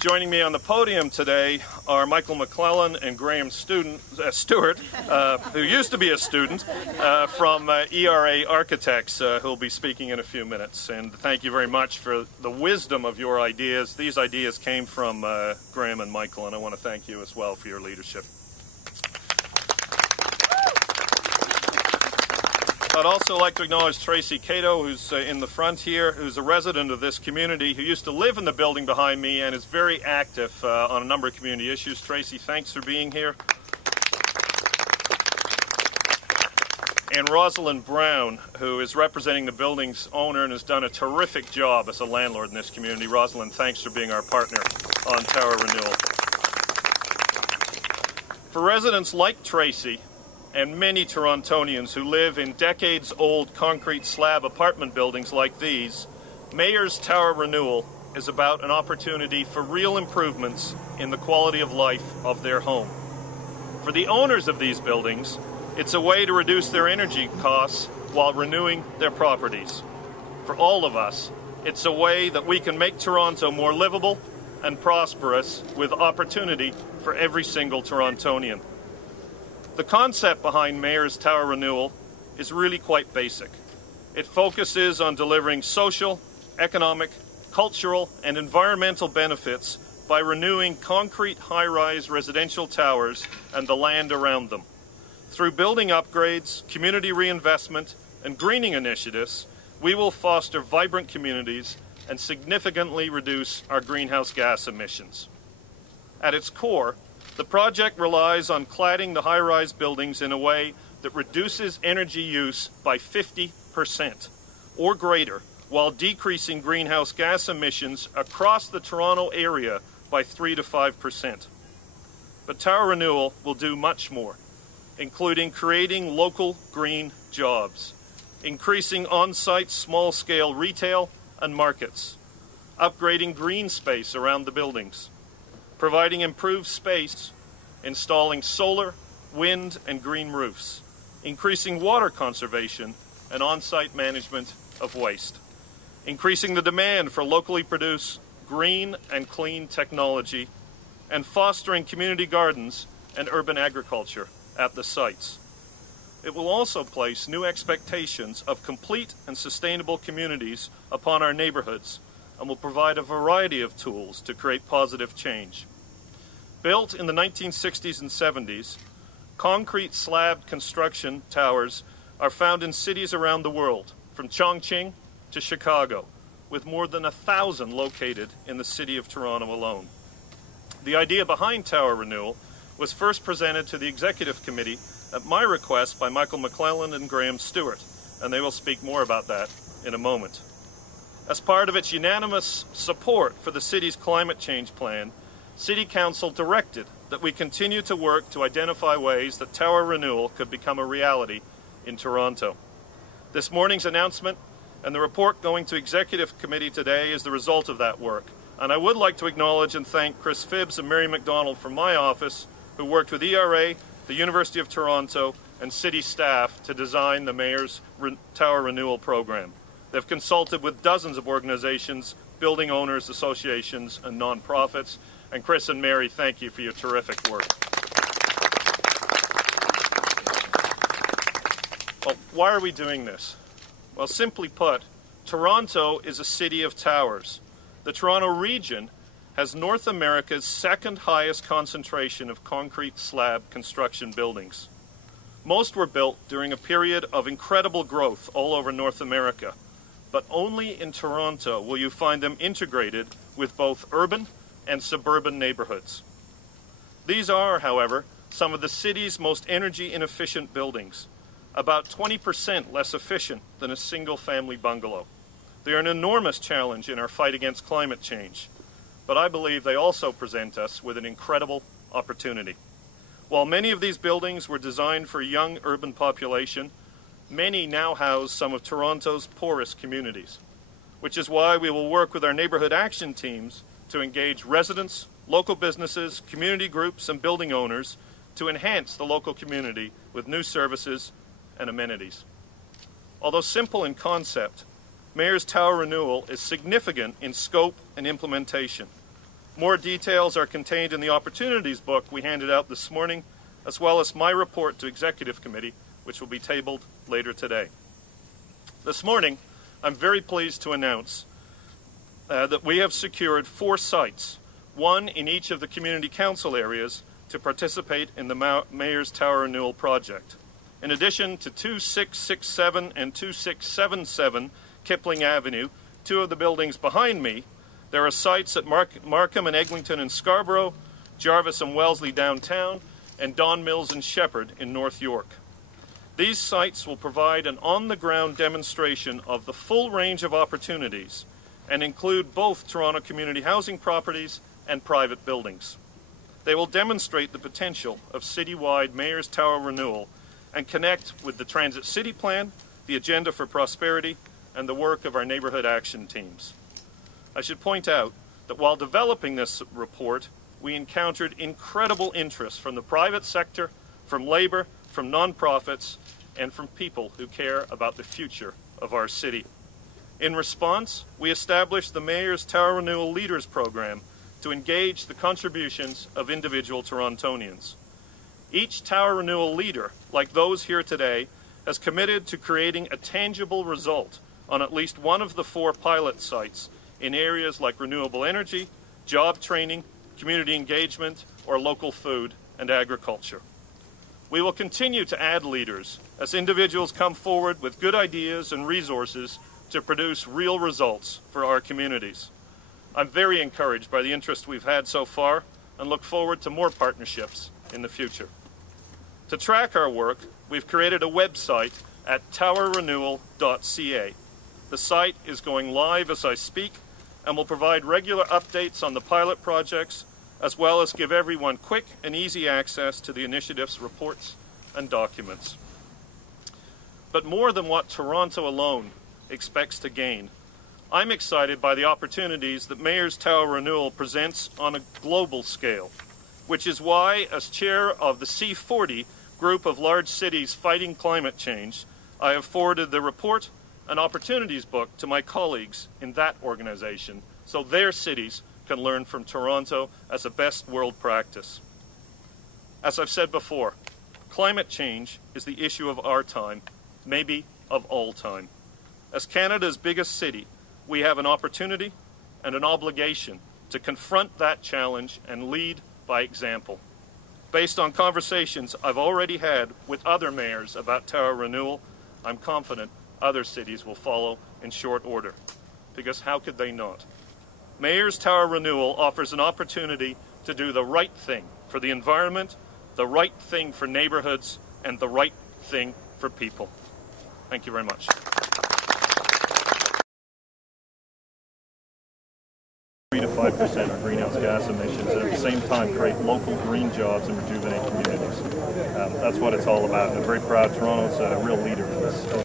Joining me on the podium today are Michael McClellan and Graham Stewart, who used to be a student from ERA Architects, who will be speaking in a few minutes. And thank you very much for the wisdom of your ideas. These ideas came from Graham and Michael, and I want to thank you as well for your leadership. I'd also like to acknowledge Tracy Cato, who's in the front here, who's a resident of this community, who used to live in the building behind me and is very active on a number of community issues. Tracy, thanks for being here. And Rosalind Brown, who is representing the building's owner and has done a terrific job as a landlord in this community. Rosalind, thanks for being our partner on Tower Renewal. For residents like Tracy, and many Torontonians who live in decades-old concrete slab apartment buildings like these, Mayor's Tower Renewal is about an opportunity for real improvements in the quality of life of their home. For the owners of these buildings, it's a way to reduce their energy costs while renewing their properties. For all of us, it's a way that we can make Toronto more livable and prosperous with opportunity for every single Torontonian. The concept behind Mayor's Tower Renewal is really quite basic. It focuses on delivering social, economic, cultural, and environmental benefits by renewing concrete high-rise residential towers and the land around them. Through building upgrades, community reinvestment, and greening initiatives, we will foster vibrant communities and significantly reduce our greenhouse gas emissions. At its core, the project relies on cladding the high-rise buildings in a way that reduces energy use by 50% or greater, while decreasing greenhouse gas emissions across the Toronto area by 3 to 5%. But Tower Renewal will do much more, including creating local green jobs, increasing on-site small-scale retail and markets, upgrading green space around the buildings, providing improved space, installing solar, wind, and green roofs, increasing water conservation and on-site management of waste, increasing the demand for locally produced green and clean technology, and fostering community gardens and urban agriculture at the sites. It will also place new expectations of complete and sustainable communities upon our neighborhoods, and will provide a variety of tools to create positive change. Built in the 1960s and 70s, concrete slab construction towers are found in cities around the world, from Chongqing to Chicago, with more than 1,000 located in the city of Toronto alone. The idea behind Tower Renewal was first presented to the Executive Committee at my request by Michael McClellan and Graham Stewart, and they will speak more about that in a moment. As part of its unanimous support for the city's climate change plan, City Council directed that we continue to work to identify ways that Tower Renewal could become a reality in Toronto. This morning's announcement and the report going to Executive Committee today is the result of that work. And I would like to acknowledge and thank Chris Phibbs and Mary McDonald from my office, who worked with ERA, the University of Toronto, and city staff to design the Mayor's Tower Renewal program. They've consulted with dozens of organizations, building owners, associations, and nonprofits. And Chris and Mary, thank you for your terrific work. Well, why are we doing this? Well, simply put, Toronto is a city of towers. The Toronto region has North America's second highest concentration of concrete slab construction buildings. Most were built during a period of incredible growth all over North America, but only in Toronto will you find them integrated with both urban and suburban neighborhoods. These are, however, some of the city's most energy inefficient buildings, about 20% less efficient than a single-family bungalow. They are an enormous challenge in our fight against climate change, but I believe they also present us with an incredible opportunity. While many of these buildings were designed for a young urban population, many now house some of Toronto's poorest communities, which is why we will work with our neighborhood action teams to engage residents, local businesses, community groups, and building owners to enhance the local community with new services and amenities. Although simple in concept, Mayor's Tower Renewal is significant in scope and implementation. More details are contained in the Opportunities book we handed out this morning, as well as my report to Executive Committee, which will be tabled later today. This morning, I'm very pleased to announce that we have secured 4 sites, one in each of the community council areas, to participate in the Mayor's Tower Renewal project. In addition to 2667 and 2677 Kipling Avenue, 2 of the buildings behind me, there are sites at Markham and Eglinton in Scarborough, Jarvis and Wellesley downtown, and Don Mills and Shepherd in North York. These sites will provide an on-the-ground demonstration of the full range of opportunities and include both Toronto community housing properties and private buildings. They will demonstrate the potential of citywide Mayor's Tower Renewal and connect with the Transit City Plan, the Agenda for Prosperity, and the work of our neighbourhood action teams. I should point out that while developing this report, we encountered incredible interest from the private sector, from labour, from nonprofits, and from people who care about the future of our city. In response, we established the Mayor's Tower Renewal Leaders Program to engage the contributions of individual Torontonians. Each Tower Renewal leader, like those here today, has committed to creating a tangible result on at least one of the 4 pilot sites in areas like renewable energy, job training, community engagement, or local food and agriculture. We will continue to add leaders as individuals come forward with good ideas and resources to produce real results for our communities. I'm very encouraged by the interest we've had so far and look forward to more partnerships in the future. To track our work, we've created a website at towerrenewal.ca. The site is going live as I speak and will provide regular updates on the pilot projects, as well as give everyone quick and easy access to the initiative's reports and documents. But more than what Toronto alone expects to gain, I'm excited by the opportunities that Mayor's Tower Renewal presents on a global scale, which is why, as chair of the C40 group of large cities fighting climate change, I have forwarded the report and Opportunities book to my colleagues in that organization so their cities can learn from Toronto as a best world practice. As I've said before, climate change is the issue of our time, maybe of all time. As Canada's biggest city, we have an opportunity and an obligation to confront that challenge and lead by example. Based on conversations I've already had with other mayors about Tower Renewal, I'm confident other cities will follow in short order. Because how could they not? Mayor's Tower Renewal offers an opportunity to do the right thing for the environment, the right thing for neighbourhoods, and the right thing for people. Thank you very much. 3 to 5% greenhouse gas emissions, and at the same time create local green jobs and rejuvenate communities. That's what it's all about, and I'm very proud Toronto's a real leader in this.